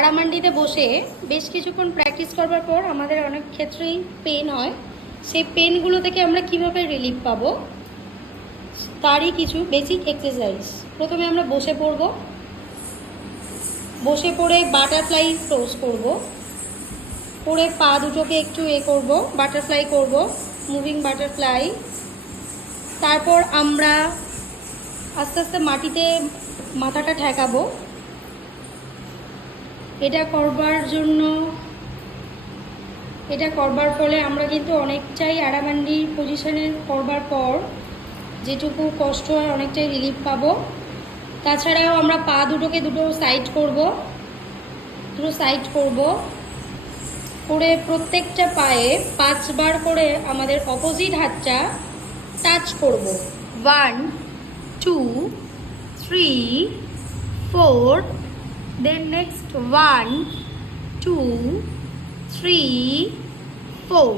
আড়ামান্ডিতে বসে বেশ কিছুক্ষণ প্র্যাকটিস করবার পর আমাদের অনেক ক্ষেত্রেই পেন হয়। সেই পেনগুলো থেকে আমরা কিভাবে রিলিফ পাবো তারই কিছু বেসিক এক্সারসাইজ। প্রথমে আমরা বসে পড়ব, বসে পড়ে বাটারফ্লাই ক্লোজ করব, করে পা দুটোকে একটু করব, বাটারফ্লাই করব, মুভিং বাটারফ্লাই। তারপর আমরা আস্তে আস্তে মাটিতে মাথাটা ঠেকাবো। এটা করবার ফলে আমরা কিন্তু অনেকটাই আড়ামান্ডির পজিশনে করবার পর যেটুকু কষ্ট হয় অনেকটাই রিলিফ পাবো। তাছাড়াও আমরা পা দুটো সাইড করব, করে প্রত্যেকটা পায়ে 5 বার করে আমাদের অপোজিট হাতটা টাচ করব। 1 2 3 4, then next 1 2 3 4।